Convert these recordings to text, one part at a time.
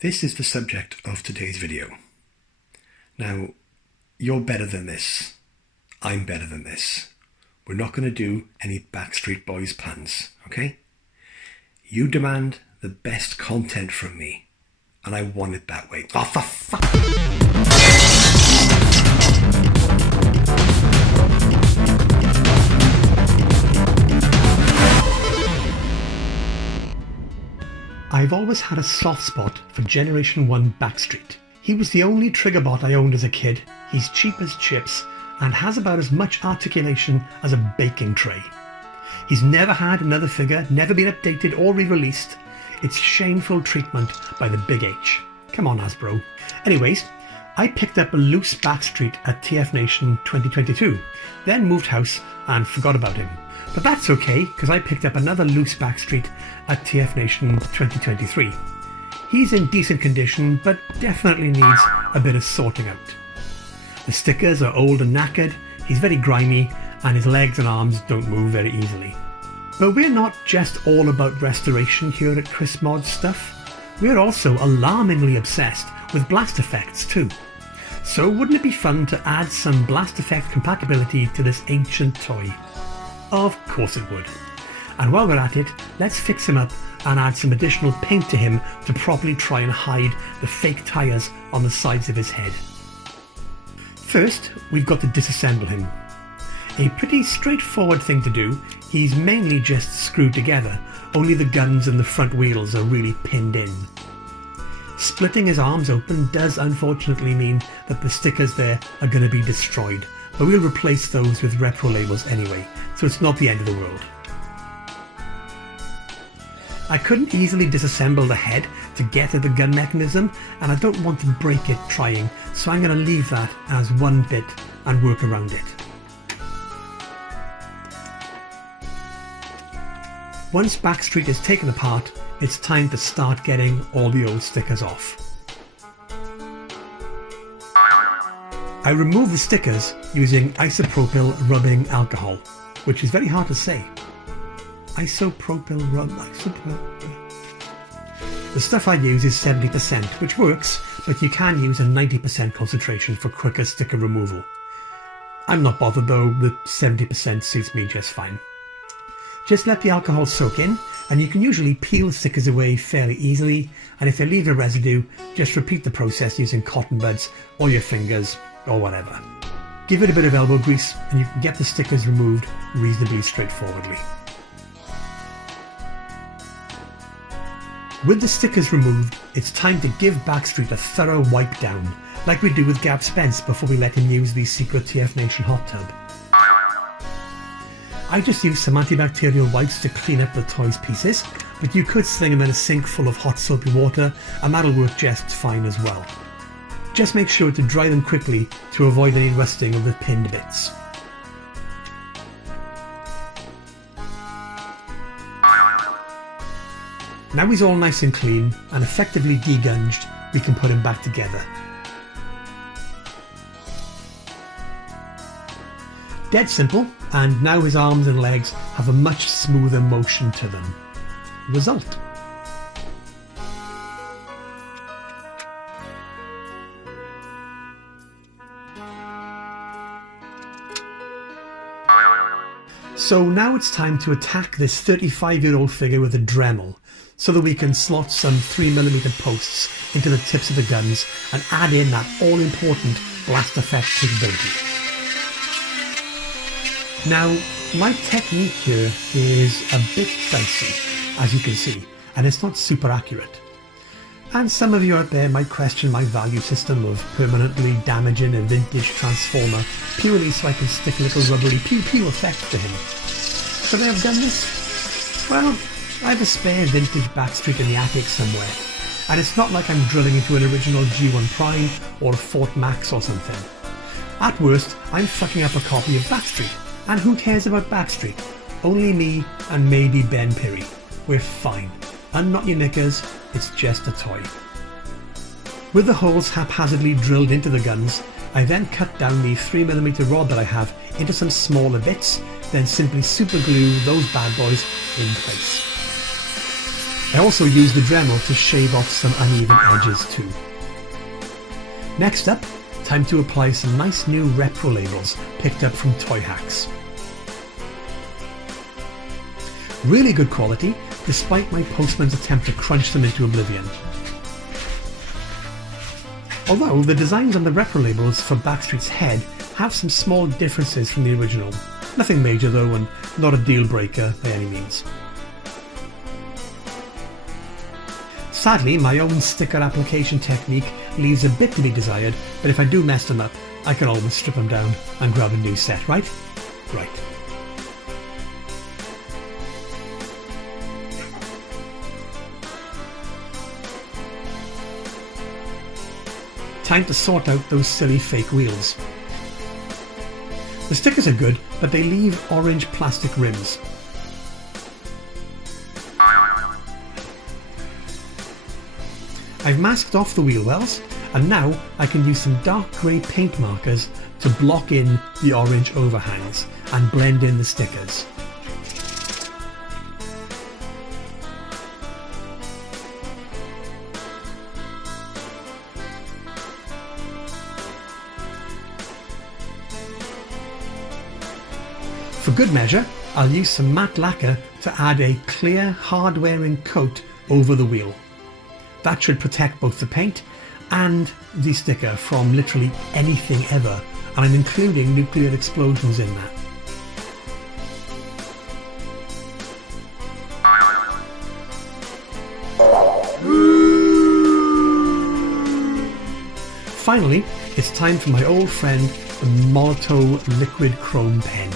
This is the subject of today's video. Now, you're better than this. I'm better than this. We're not going to do any Backstreet Boys puns, okay? You demand the best content from me, and I want it that way. Oh, for fuck! I've always had a soft spot for Generation 1 Backstreet. He was the only trigger bot I owned as a kid. He's cheap as chips and has about as much articulation as a baking tray. He's never had another figure, never been updated or re-released. It's shameful treatment by the big H. Come on, Hasbro. Anyways, I picked up a loose Backstreet at TF Nation 2022, then moved house and forgot about him. But that's okay, because I picked up another loose Backstreet at TF Nation 2023. He's in decent condition, but definitely needs a bit of sorting out. The stickers are old and knackered, he's very grimy, and his legs and arms don't move very easily. But we're not just all about restoration here at Chris Mod Stuff. We're also alarmingly obsessed with blast effects too. So wouldn't it be fun to add some blast effect compatibility to this ancient toy? Of course it would. And while we're at it, let's fix him up and add some additional paint to him to properly try and hide the fake tyres on the sides of his head. First, we've got to disassemble him. A pretty straightforward thing to do. He's mainly just screwed together, only the guns and the front wheels are really pinned in. Splitting his arms open does unfortunately mean that the stickers there are going to be destroyed, but we'll replace those with retro labels anyway, so it's not the end of the world. I couldn't easily disassemble the head to get at the gun mechanism, and I don't want to break it trying, so I'm going to leave that as one bit and work around it. Once Backstreet is taken apart, it's time to start getting all the old stickers off. I remove the stickers using isopropyl rubbing alcohol, which is very hard to say. The stuff I use is 70%, which works, but you can use a 90% concentration for quicker sticker removal. I'm not bothered though, the 70% suits me just fine. Just let the alcohol soak in, and you can usually peel the stickers away fairly easily, and if they leave a residue, just repeat the process using cotton buds or your fingers or whatever. Give it a bit of elbow grease and you can get the stickers removed reasonably straightforwardly. With the stickers removed, it's time to give Backstreet a thorough wipe down, like we do with Gab Spence before we let him use the secret TF Nation hot tub. I just use some antibacterial wipes to clean up the toy's pieces, but you could sling them in a sink full of hot soapy water and that'll work just fine as well. Just make sure to dry them quickly to avoid any rusting of the pinned bits. Now he's all nice and clean and effectively degunged, we can put him back together. Dead simple, and now his arms and legs have a much smoother motion to them. Result. So now it's time to attack this 35-year-old figure with a Dremel, so that we can slot some 3mm posts into the tips of the guns and add in that all-important blast effect capability. Now, my technique here is a bit dicey, as you can see, and it's not super accurate. And some of you out there might question my value system of permanently damaging a vintage Transformer purely so I can stick a little rubbery pew-pew effect to him. Should I have done this? Well, I have a spare vintage Backstreet in the attic somewhere, and it's not like I'm drilling into an original G1 Prime or a Fort Max or something. At worst, I'm fucking up a copy of Backstreet, and who cares about Backstreet? Only me and maybe Ben Perry. We're fine. Unknot your knickers, it's just a toy. With the holes haphazardly drilled into the guns, I then cut down the 3mm rod that I have into some smaller bits, then simply super glue those bad boys in place. I also use the Dremel to shave off some uneven edges too. Next up, time to apply some nice new repro labels picked up from Toy Hacks. Really good quality, despite my postman's attempt to crunch them into oblivion. Although the designs on the repro labels for Backstreet's head have some small differences from the original. Nothing major though, and not a deal breaker by any means. Sadly, my own sticker application technique leaves a bit to be desired, but if I do mess them up, I can always strip them down and grab a new set, right? Right. Time to sort out those silly fake wheels. The stickers are good, but they leave orange plastic rims. I've masked off the wheel wells, and now I can use some dark grey paint markers to block in the orange overhangs and blend in the stickers. For good measure, I'll use some matte lacquer to add a clear, hard-wearing coat over the wheel. That should protect both the paint and the sticker from literally anything ever, and I'm including nuclear explosions in that. Finally, it's time for my old friend, the Molotow liquid chrome pen.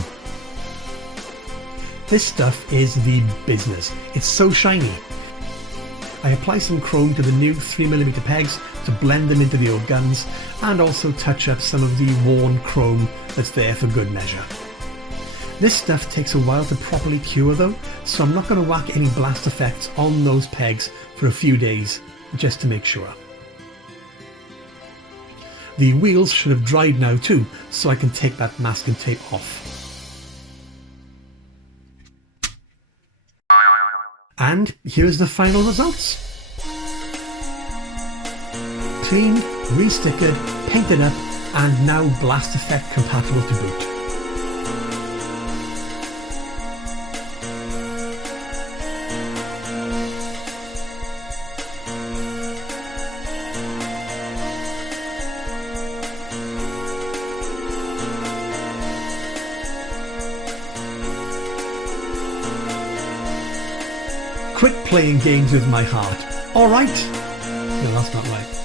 This stuff is the business. It's so shiny. I apply some chrome to the new 3mm pegs to blend them into the old guns, and also touch up some of the worn chrome that's there for good measure. This stuff takes a while to properly cure though, so I'm not going to whack any blast effects on those pegs for a few days, just to make sure. The wheels should have dried now too, so I can take that masking tape off. And here's the final results. Cleaned, re-stickered, painted up, and now Blast Effect compatible to boot. Quit playing games with my heart. Alright? No, that's not right.